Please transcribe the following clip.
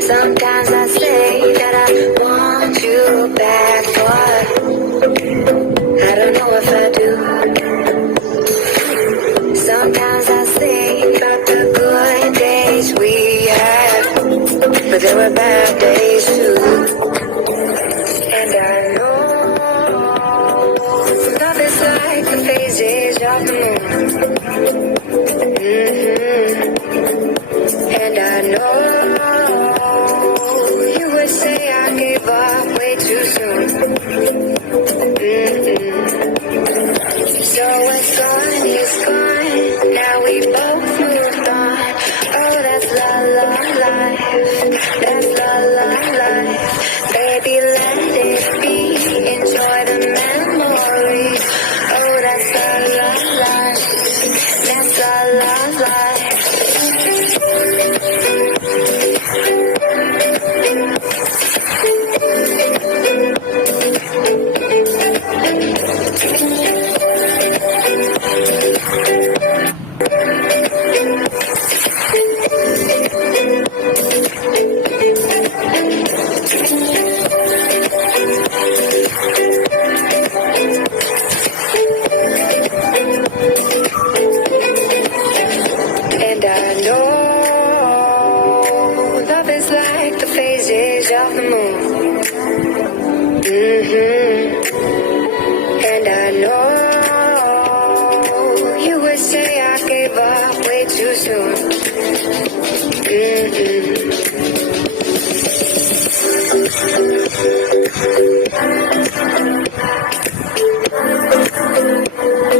Sometimes I say that I want you back, but I don't know if I do. Sometimes I think about the good days we had, but there were bad days too.